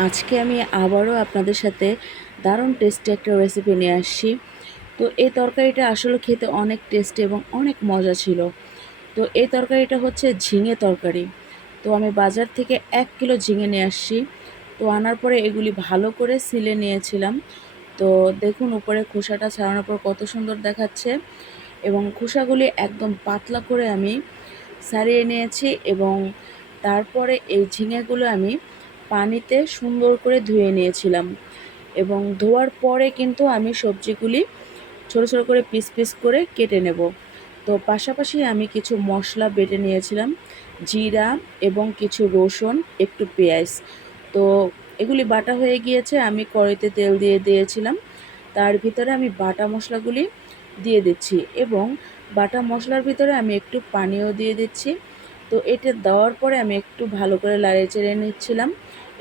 আজকে আমি আবারও আপনাদের সাথে দারুণ টেস্টি একটা রেসিপি নিয়ে আসছি। তো এই তরকারিটা আসলে খেতে অনেক টেস্টি এবং অনেক মজা ছিল। তো এই তরকারিটা হচ্ছে ঝিঙে তরকারি। তো আমি বাজার থেকে এক কিলো ঝিঙে নিয়ে আসছি। তো আনার পরে এগুলি ভালো করে সিলে নিয়েছিলাম। তো দেখুন উপরে খোসাটা ছাড়ানোর পর কত সুন্দর দেখাচ্ছে। এবং খোসাগুলি একদম পাতলা করে আমি সারিয়ে নিয়েছি এবং তারপরে এই ঝিঙেগুলো আমি পানিতে সুন্দর করে ধুয়ে নিয়েছিলাম। এবং ধোয়ার পরে কিন্তু আমি সবজিগুলি ছোটো ছোটো করে পিস পিস করে কেটে নেব। তো পাশাপাশি আমি কিছু মশলা বেটে নিয়েছিলাম, জিরা এবং কিছু রসুন, একটু পেঁয়াজ। তো এগুলি বাটা হয়ে গিয়েছে, আমি কড়াইতে তেল দিয়ে দিয়েছিলাম। তার ভিতরে আমি বাটা মশলাগুলি দিয়ে দিচ্ছি এবং বাটা মশলার ভিতরে আমি একটু পানিও দিয়ে দিচ্ছি। তো এটা দেওয়ার পরে আমি একটু ভালো করে লাড়িয়ে চেড়ে নিচ্ছিলাম।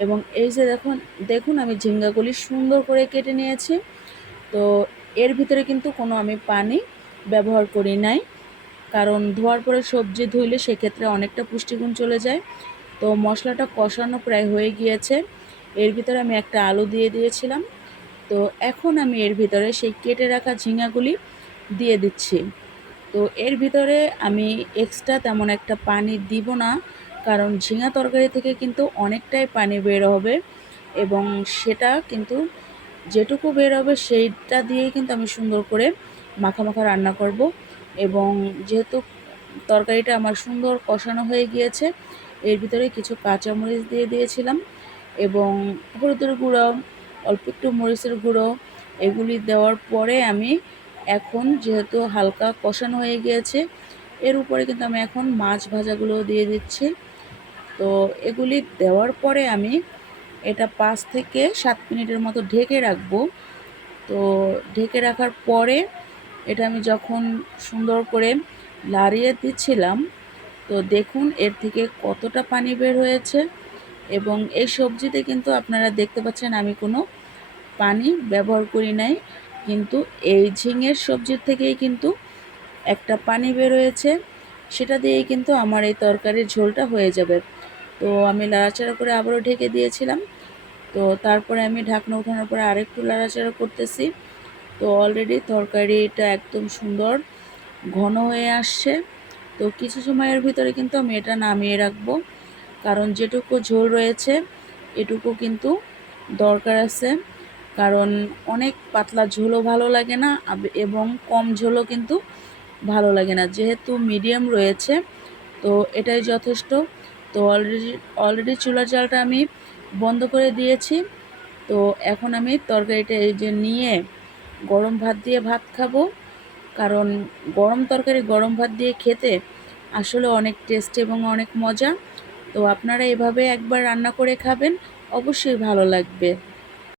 এবং এই যে দেখুন দেখুন আমি ঝিঙ্গাগুলি সুন্দর করে কেটে নিয়েছি। তো এর ভিতরে কিন্তু কোনো আমি পানি ব্যবহার করি নাই। কারণ ধোয়ার পরে সবজি ধুইলে সেক্ষেত্রে অনেকটা পুষ্টিগুণ চলে যায়। তো মশলাটা কষানো প্রায় হয়ে গিয়েছে। এর ভিতরে আমি একটা আলু দিয়ে দিয়েছিলাম। তো এখন আমি এর ভিতরে সেই কেটে রাখা ঝিঙাগুলি দিয়ে দিচ্ছি। তো এর ভিতরে আমি এক্সট্রা তেমন একটা পানি দিব না, কারণ ঝিঙা তরকারি থেকে কিন্তু অনেকটাই পানি বের হবে এবং সেটা কিন্তু যেটুকু বের হবে সেইটা দিয়েই কিন্তু আমি সুন্দর করে মাখা মাখা রান্না করব এবং যেহেতু তরকারিটা আমার সুন্দর কষানো হয়ে গিয়েছে, এর ভিতরে কিছু কাঁচামরিচ দিয়ে দিয়েছিলাম এবং হলুদের গুঁড়ো, অল্প একটু মরিচের গুঁড়ো, এগুলি দেওয়ার পরে আমি এখন যেহেতু হালকা কষানো হয়ে গিয়েছে, এর উপরে কিন্তু আমি এখন মাছ ভাজাগুলো দিয়ে দিচ্ছি। তো এগুলি দেওয়ার পরে আমি এটা পাঁচ থেকে সাত মিনিটের মতো ঢেকে রাখব। তো ঢেকে রাখার পরে এটা আমি যখন সুন্দর করে লাড়িয়ে দিচ্ছিলাম, তো দেখুন এর থেকে কতটা পানি বের হয়েছে এবং এই সবজিতে কিন্তু আপনারা দেখতে পাচ্ছেন আমি কোনো পানি ব্যবহার করি নাই। কিন্তু এই ঝিঙের সবজির থেকেই কিন্তু একটা পানি বের হয়েছে সেটা দিয়েই কিন্তু আমার এই তরকারির ঝোলটা হয়ে যাবে। তো আমি লাড়াচাড়া করে আবারও ঢেকে দিয়েছিলাম। তো তারপরে আমি ঢাকনা ওঠানোর পরে আরেকটু লাড়াচাড়া করতেছি। তো অলরেডি তরকারিটা একদম সুন্দর ঘন হয়ে আসছে। তো কিছু সময়ের ভিতরে কিন্তু আমি এটা নামিয়ে রাখব। কারণ যেটুকু ঝোল রয়েছে, এটুকু কিন্তু দরকার আছে। কারণ অনেক পাতলা ঝোলও ভালো লাগে না এবং কম ঝোলও কিন্তু ভালো লাগে না। যেহেতু মিডিয়াম রয়েছে, তো এটাই যথেষ্ট। তো অলরেডি অলরেডি চুলার জালটা আমি বন্ধ করে দিয়েছি। তো এখন আমি তরকারিটা এই যে নিয়ে গরম ভাত দিয়ে ভাত খাব। কারণ গরম তরকারি, গরম ভাত দিয়ে খেতে আসলে অনেক টেস্ট এবং অনেক মজা। তো আপনারা এভাবে একবার রান্না করে খাবেন, অবশ্যই ভালো লাগবে।